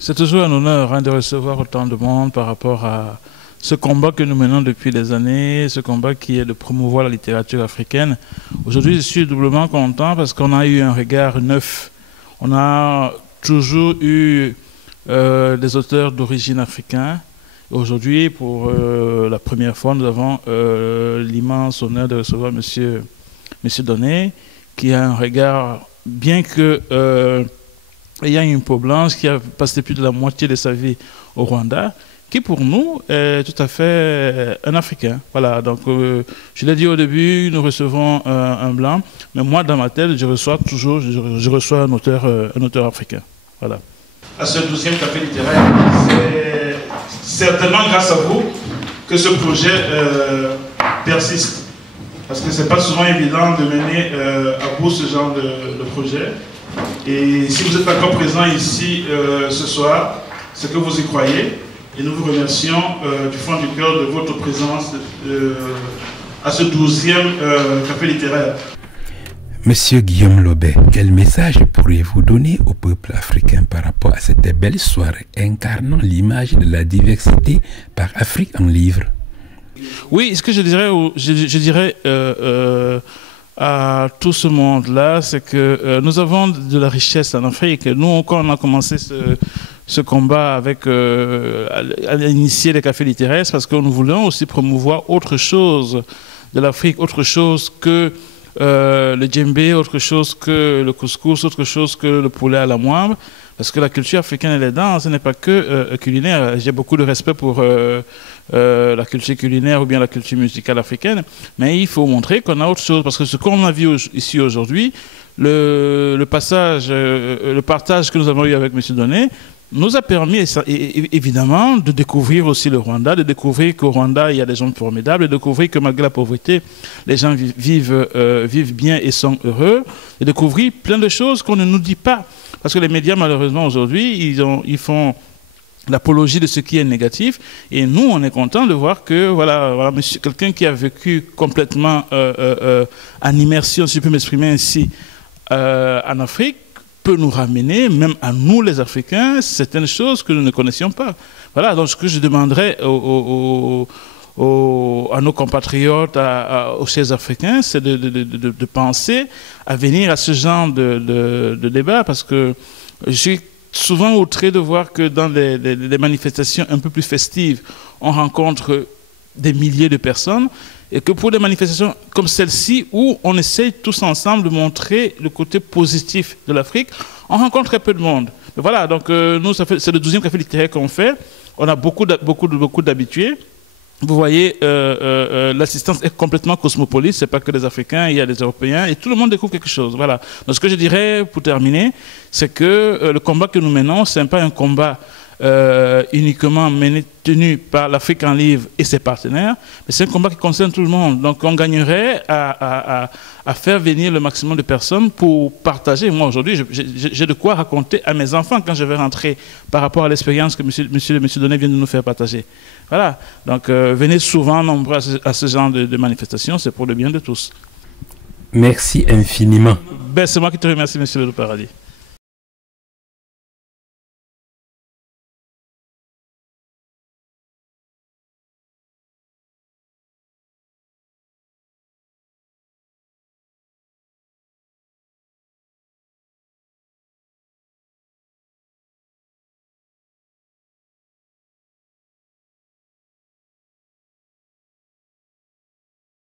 C'est toujours un honneur de recevoir autant de monde par rapport à ce combat que nous menons depuis des années, ce combat qui est de promouvoir la littérature africaine. Aujourd'hui, je suis doublement content parce qu'on a eu un regard neuf. On a toujours eu des auteurs d'origine africaine. Aujourd'hui, pour la première fois, nous avons l'immense honneur de recevoir Monsieur Donné, qui a un regard, bien que ayant une peau blanche, qui a passé plus de la moitié de sa vie au Rwanda, qui pour nous est tout à fait un Africain. Voilà, donc je l'ai dit au début, nous recevons un blanc, mais moi dans ma tête, je reçois toujours un auteur africain. Voilà. À ce 12e café littéraire, c'est certainement grâce à vous que ce projet persiste. Parce que ce n'est pas souvent évident de mener à bout ce genre de projet. Et si vous êtes encore présent ici ce soir, c'est que vous y croyez. Et nous vous remercions du fond du cœur de votre présence à ce 12e café littéraire. Monsieur Guillaume Lobet, quel message pourriez-vous donner au peuple africain par rapport à cette belle soirée incarnant l'image de la diversité par Afrique en livre? Oui, ce que je dirais à tout ce monde-là, c'est que nous avons de la richesse en Afrique. Nous, quand on a commencé ce combat avec, à initier les cafés littéraires, c'est parce que nous voulons aussi promouvoir autre chose de l'Afrique, autre chose que le djembé, autre chose que le couscous, autre chose que le poulet à la moire. Parce que la culture africaine, elle est dense, ce n'est pas que culinaire. J'ai beaucoup de respect pour la culture culinaire ou bien la culture musicale africaine, mais il faut montrer qu'on a autre chose. Parce que ce qu'on a vu ici aujourd'hui, le partage que nous avons eu avec M. Donné, nous a permis évidemment de découvrir aussi le Rwanda, de découvrir qu'au Rwanda, il y a des gens formidables, de découvrir que malgré la pauvreté, les gens vivent bien et sont heureux, de découvrir plein de choses qu'on ne nous dit pas. Parce que les médias, malheureusement, aujourd'hui, ils font l'apologie de ce qui est négatif. Et nous, on est content de voir que voilà quelqu'un qui a vécu complètement en immersion, si je peux m'exprimer ainsi, en Afrique, peut nous ramener, même à nous les Africains, certaines choses que nous ne connaissions pas. Voilà, donc ce que je demanderais à nos compatriotes, aux chers Africains, c'est de penser à venir à ce genre de débat, parce que je suis souvent outré de voir que dans des manifestations un peu plus festives, on rencontre des milliers de personnes, et que pour des manifestations comme celle-ci, où on essaye tous ensemble de montrer le côté positif de l'Afrique, on rencontre très peu de monde. Mais voilà, donc nous, c'est le 12e café littéraire qu'on fait. On a beaucoup d'habitués. Vous voyez, l'assistance est complètement cosmopolite, c'est pas que des Africains, il y a des Européens, et tout le monde découvre quelque chose. Voilà. Donc ce que je dirais, pour terminer, c'est que le combat que nous menons, ce n'est pas un combat uniquement tenu par l'Afrique en livre et ses partenaires, mais c'est un combat qui concerne tout le monde. Donc on gagnerait à faire venir le maximum de personnes pour partager. Moi aujourd'hui, j'ai de quoi raconter à mes enfants quand je vais rentrer par rapport à l'expérience que monsieur Donné vient de nous faire partager. Voilà, donc venez souvent nombreux à ce genre de manifestations, c'est pour le bien de tous. Merci infiniment. Ben, c'est moi qui te remercie, monsieur Le Paradis.